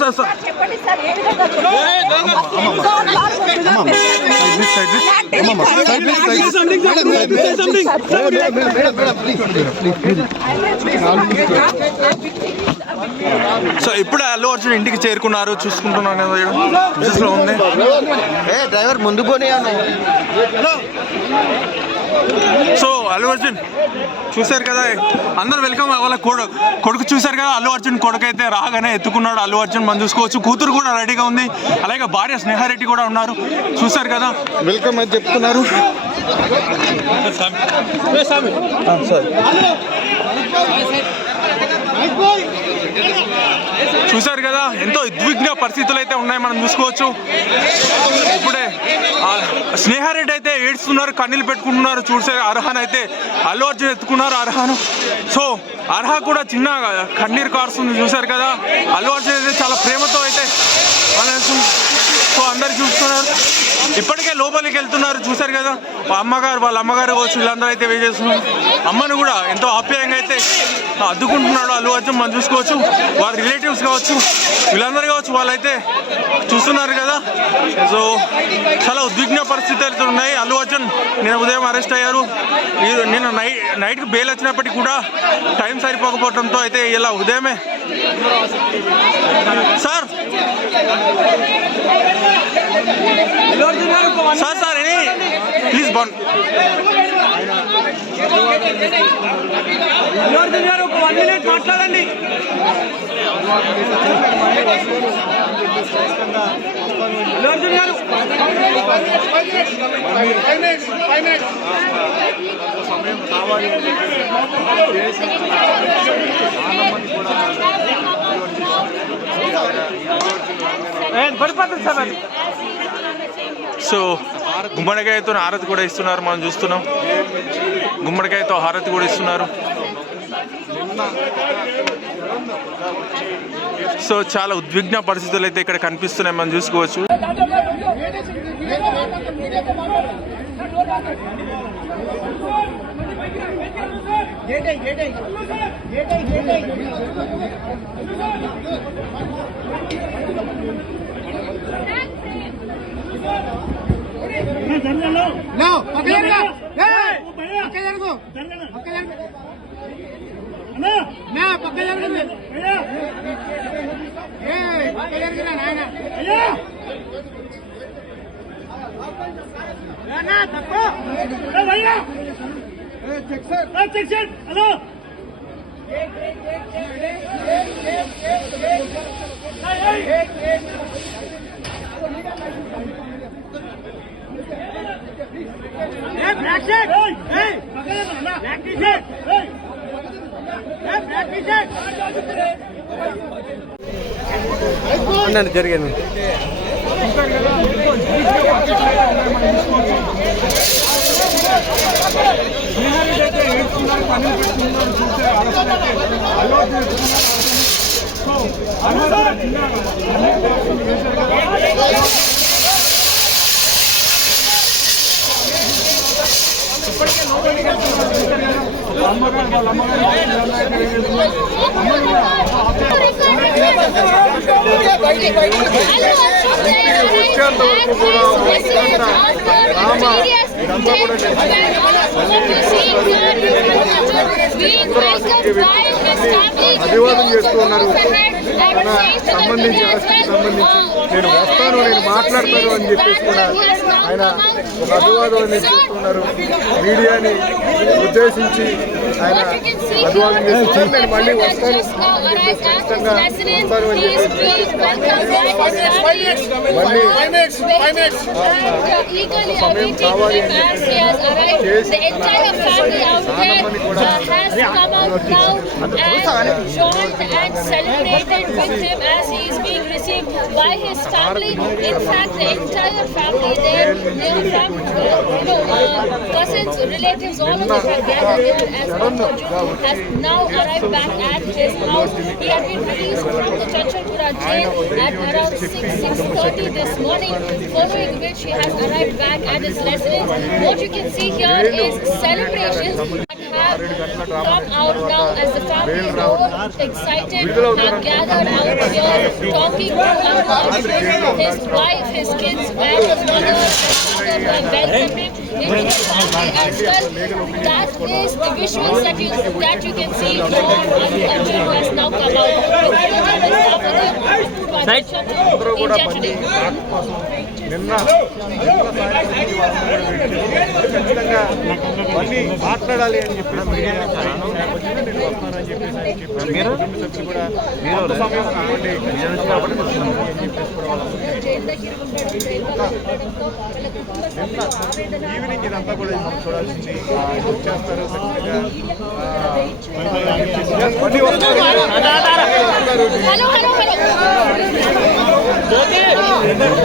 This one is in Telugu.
సార్ సార్ సో ఇప్పుడు అల్లు అర్జున్ ఇంటికి చేరుకున్నారు, చూసుకుంటున్నాను ఉంది. డ్రైవర్ ముందు పోనీ. సో అల్లు అర్జున్ చూశారు కదా, అందరు వెల్కమ్. వాళ్ళ కొడుకు చూశారు కదా, అల్లు అర్జున్ కొడుకు అయితే రాగానే ఎత్తుకున్నాడు. అల్లు అర్జున్ మనం చూసుకోవచ్చు, కూతురు కూడా రెడీగా ఉంది, అలాగే భార్య స్నేహారెడ్డి కూడా ఉన్నారు. చూశారు కదా, వెల్కమ్ అని చెప్తున్నారు. చూశారు కదా, ఎంతో ఉద్విగ్న పరిస్థితులు అయితే ఉన్నాయి, మనం చూసుకోవచ్చు. ఇప్పుడే స్నేహారెడ్డి అయితే ఏడుస్తున్నారు, కన్నీళ్ళు పెట్టుకుంటున్నారు. చూసారు అర్హాన్ అయితే అల్లు అర్జున్ ఎత్తుకున్నారు అర్హాను. సో అర్హ కూడా చిన్న కన్నీరు కారుస్తుంది. చూశారు కదా, అల్లు అర్జున్ అయితే చాలా ప్రేమతో అయితే సో అందరు చూస్తున్నారు. ఇప్పటికే లోపలికి వెళ్తున్నారు. చూశారు కదా, వాళ్ళ అమ్మగారు కావచ్చు, వీళ్ళందరూ అయితే వెయిట్ చేస్తున్నారు. అమ్మను కూడా ఎంతో ఆప్యాయంగా అయితే అద్దుకుంటున్నాడు అల్లు అర్జున్, మనం చూసుకోవచ్చు. వారి రిలేటివ్స్ కావచ్చు, వీళ్ళందరూ కావచ్చు, వాళ్ళైతే చూస్తున్నారు కదా. సో చాలా ఉద్విగ్న పరిస్థితులు ఉన్నాయి. అల్లు అర్జున్ నిన్న ఉదయం అరెస్ట్ అయ్యారు. నిన్న నైట్కి బెయిల్ వచ్చినప్పటికీ కూడా టైం సరిపోకపోవడంతో అయితే ఇలా ఉదయమే సార్ సార్ ఎనీ ప్లీజ్ బాన్ మాట్లాడండి. సో గుమ్మడికాయతో హారతి కూడా ఇస్తున్నారు, మనం చూస్తున్నాం. గుమ్మడికాయతో హారతి కూడా ఇస్తున్నారు. సో చాలా ఉద్విగ్న పరిస్థితులు అయితే ఇక్కడ కనిపిస్తున్నాయి, మనం చూసుకోవచ్చు. జరిగింది. వచ్చేంత వరకు కూడా అభివాదం చేస్తూ ఉన్నారు. తన సంబంధించి ఆస్తికి సంబంధించి నేను వస్తాను, నేను మాట్లాడతాను అని చెప్పేసి కూడా ఆయన ఒక అభివాదం చేస్తున్నారు. మీడియాని ఉద్దేశించి ఆయన అభివాదం చేస్తున్నారు. నేను మళ్ళీ వస్తాను, ఖచ్చితంగా వస్తాను అని చెప్పేసి మళ్ళీ సమయం కావాలి అని చెప్పేసి నాన్నమ్మని కూడా celebrated with him as he is being received by his family. In fact, the entire family there, from cousins, relatives, all of them are gathered here as Allu Arjun has now arrived back at his house. He had been released from the Chanchalpura jail at around 6:30 this morning, following which he has arrived back at his residence. What you can see here is celebrations. have come out now as the family more excited and gathered out here talking to Alok, his wife, his kids, and his mother and father who have welcomed him into the family as well. That is the visuals that you can see from Allu Arjun who has now come out. The future is now with him. అందరూ కూడా బండి ఆట కోసం నిన్న సాయంత్రం ఖచ్చితంగా బండి మాట్లాడాలి అని చెప్పేసి మీడియా నేను వస్తానని చెప్పేసి ఆయన చెప్పారు. కుటుంబ సభ్యులు కూడా కొంత సమయం ఇవ్వండి అని చెప్పేసి కూడా నిన్న ఈవినింగ్ ఇదంతా కూడా మనం చూడాల్సింది ఆయన వచ్చేస్తారు ఖచ్చితంగా బండి వస్తారు. Hello.